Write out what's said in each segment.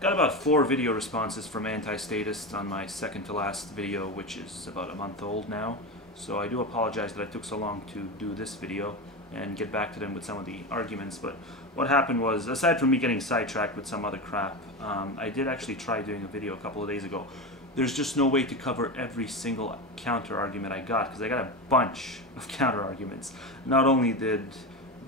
got about 4 video responses from anti-statists on my second to last video, which is about a month old now. So I do apologize that I took so long to do this video and get back to them with some of the arguments. But what happened was, aside from me getting sidetracked with some other crap, I did actually try doing a video a couple of days ago. There's just no way to cover every single counter-argument I got, because I got a bunch of counter-arguments. Not only did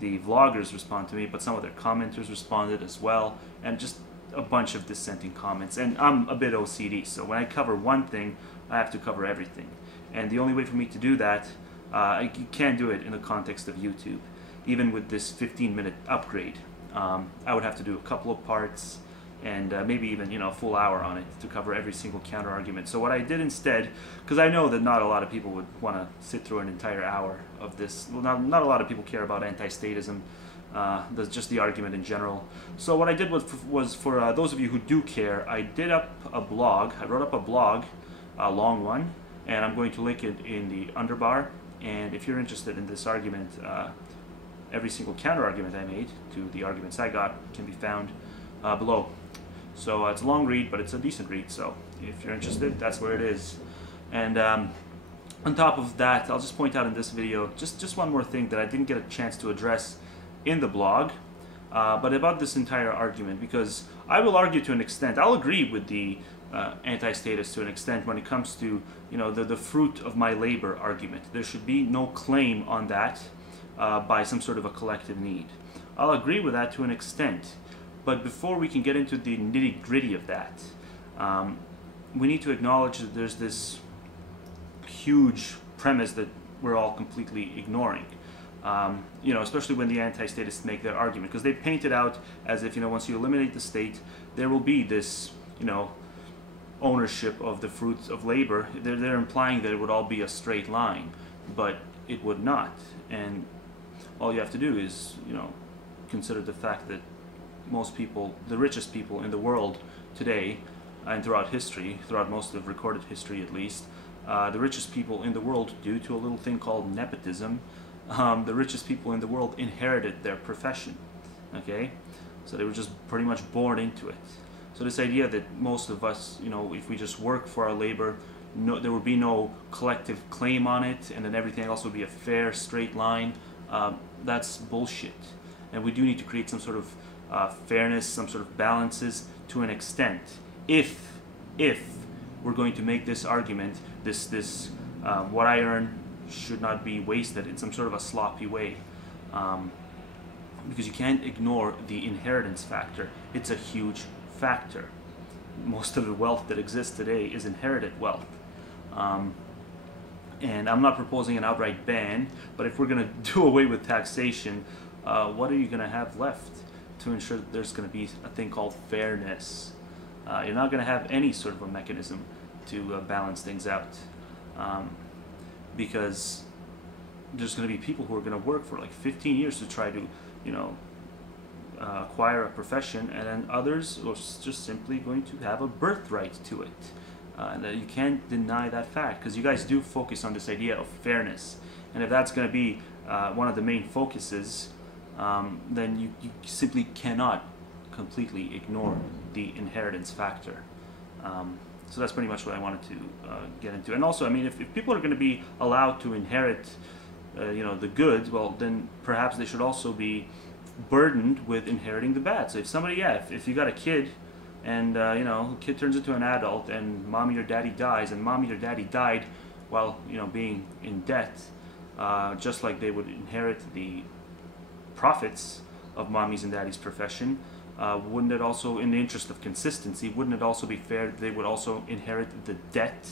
the vloggers respond to me, but some of their commenters responded as well, and just a bunch of dissenting comments. And I'm a bit OCD, so when I cover one thing, I have to cover everything. And the only way for me to do that, you can't do it in the context of YouTube. Even with this 15-minute upgrade, I would have to do a couple of parts, and maybe even a full hour on it to cover every single counter argument. So what I did instead, because I know that not a lot of people would want to sit through an entire hour of this. Well, not a lot of people care about anti-statism, just the argument in general. So what I did was for those of you who do care, I did up a blog. I wrote up a blog, a long one, and I'm going to link it in the underbar. And if you're interested in this argument, every single counter argument I made to the arguments I got can be found below. So it's a long read, but it's a decent read, so if you're interested, that's where it is. And on top of that, I'll just point out in this video just one more thing that I didn't get a chance to address in the blog, but about this entire argument, because I will argue to an extent. I'll agree with the anti-statist to an extent when it comes to the fruit of my labor argument. There should be no claim on that by some sort of a collective need. I'll agree with that to an extent. But before we can get into the nitty-gritty of that, we need to acknowledge that there's this huge premise that we're all completely ignoring. Especially when the anti-statists make their argument, because they paint it out as if once you eliminate the state, there will be this ownership of the fruits of labor. They're implying that it would all be a straight line, but it would not. And all you have to do is consider the fact that most people, the richest people in the world today, and throughout history, throughout most of recorded history at least, the richest people in the world, due to a little thing called nepotism, the richest people in the world inherited their profession. Okay, so they were just pretty much born into it. So this idea that most of us, if we just work for our labor, there would be no collective claim on it, and then everything else would be a fair, straight line, that's bullshit. And we do need to create some sort of fairness, some sort of balances to an extent. If we're going to make this argument, this what I earn should not be wasted in some sort of a sloppy way, because you can't ignore the inheritance factor. It's a huge factor. Most of the wealth that exists today is inherited wealth. And I'm not proposing an outright ban, but if we're going to do away with taxation, what are you going to have left to ensure that there's going to be a thing called fairness? You're not going to have any sort of a mechanism to balance things out, because there's going to be people who are going to work for like 15 years to try to, acquire a profession, and then others are just simply going to have a birthright to it. And you can't deny that fact, because you guys do focus on this idea of fairness, and if that's going to be one of the main focuses, then you simply cannot completely ignore the inheritance factor. So that's pretty much what I wanted to get into. And also, I mean, if people are going to be allowed to inherit, the good, well, then perhaps they should also be burdened with inheriting the bad. So if somebody, if you got a kid, and the kid turns into an adult, and mommy or daddy dies, and mommy or daddy died while being in debt, just like they would inherit the profits of mommy's and daddy's profession, wouldn't it also, in the interest of consistency, wouldn't it also be fair that they would also inherit the debt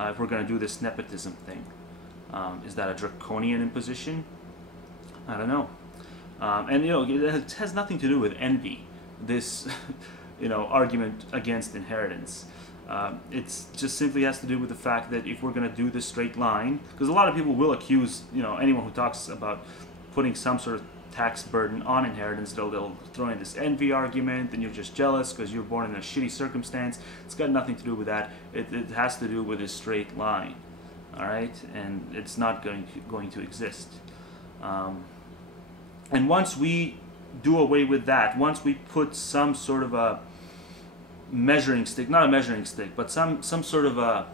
if we're going to do this nepotism thing? Is that a draconian imposition? I don't know. And it has nothing to do with envy, this argument against inheritance. It just simply has to do with the fact that if we're going to do this straight line, because a lot of people will accuse anyone who talks about putting some sort of tax burden on inheritance, they'll throw in this envy argument, and you're just jealous because you're born in a shitty circumstance. It's got nothing to do with that. It has to do with a straight line, all right? And it's not going to exist. And once we do away with that, once we put some sort of a measuring stick, not a measuring stick, but some sort of a,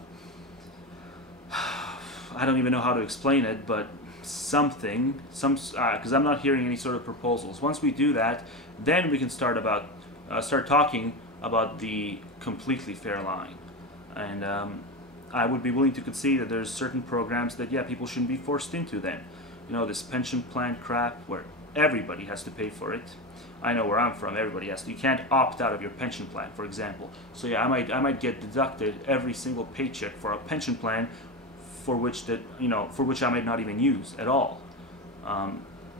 I don't even know how to explain it, but something, because I'm not hearing any sort of proposals. Once we do that, then we can start talking about the completely fair line. And I would be willing to concede that there's certain programs that, yeah, people shouldn't be forced into then. You know, this pension plan crap where everybody has to pay for it. I know where I'm from, everybody has to. You can't opt out of your pension plan, for example. So yeah, I might get deducted every single paycheck for a pension plan for which I might not even use at all.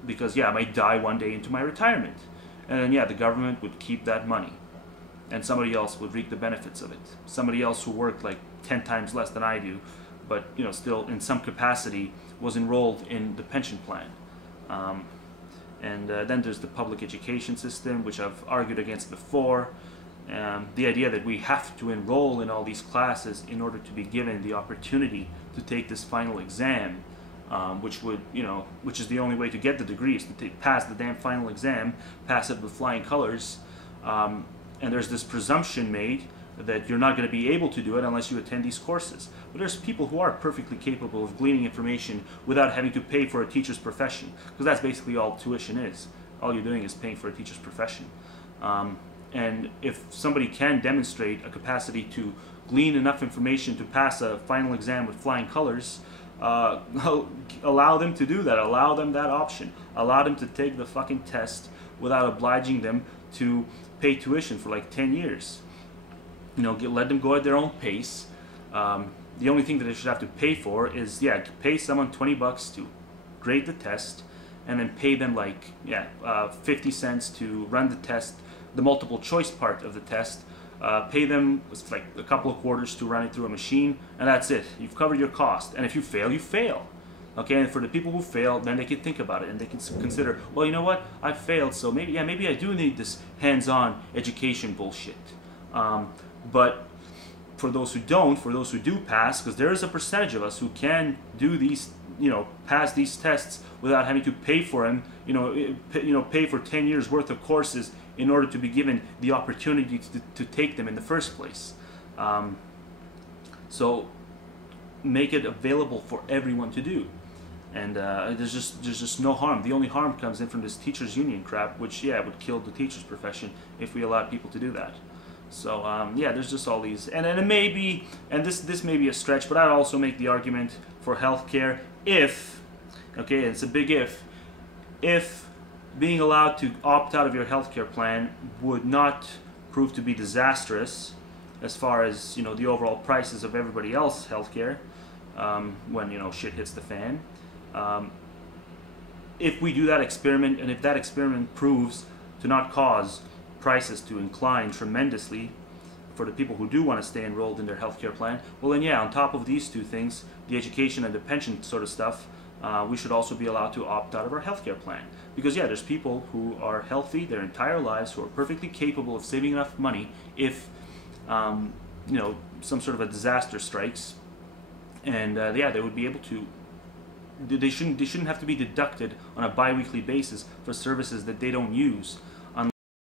Because yeah, I might die one day into my retirement. And then yeah, the government would keep that money. And somebody else would reap the benefits of it. Somebody else who worked like 10 times less than I do, but you know, still in some capacity was enrolled in the pension plan. And then there's the public education system, which I've argued against before. The idea that we have to enroll in all these classes in order to be given the opportunity to take this final exam, which is the only way to get the degree, is to pass the damn final exam, pass it with flying colors. And there's this presumption made that you're not going to be able to do it unless you attend these courses. But there's people who are perfectly capable of gleaning information without having to pay for a teacher's profession, because that's basically all tuition is. All you're doing is paying for a teacher's profession. And if somebody can demonstrate a capacity to glean enough information to pass a final exam with flying colors, allow them to do that. Allow them that option. Allow them to take the fucking test without obliging them to pay tuition for like 10 years. You know, let them go at their own pace. The only thing that they should have to pay for is, yeah, pay someone $20 to grade the test, and then pay them like, 50 cents to run the test, the multiple choice part of the test. Pay them like a couple of quarters to run it through a machine, and that's it. You've covered your cost. And if you fail, you fail. Okay, and for the people who fail, then they can think about it and they can consider, well, you know what, I failed, so maybe I do need this hands-on education bullshit. But for those who don't, for those who do pass, because there is a percentage of us who can do these, pass these tests without having to pay for them, pay for 10 years worth of courses in order to be given the opportunity to take them in the first place. So make it available for everyone to do. And there's just no harm. The only harm comes in from this teachers union crap, which would kill the teachers profession if we allowed people to do that. So there's just all these, and it may be, and this may be a stretch, but I'd also make the argument for healthcare if, okay, it's a big if being allowed to opt out of your healthcare plan would not prove to be disastrous as far as the overall prices of everybody else's healthcare when shit hits the fan. If we do that experiment, and if that experiment proves to not cause prices to incline tremendously for the people who do want to stay enrolled in their healthcare plan, well then on top of these two things, the education and the pension sort of stuff, we should also be allowed to opt out of our healthcare plan. Because there's people who are healthy their entire lives, who are perfectly capable of saving enough money if some sort of a disaster strikes, and they would be able to. They shouldn't have to be deducted on a bi-weekly basis for services that they don't use.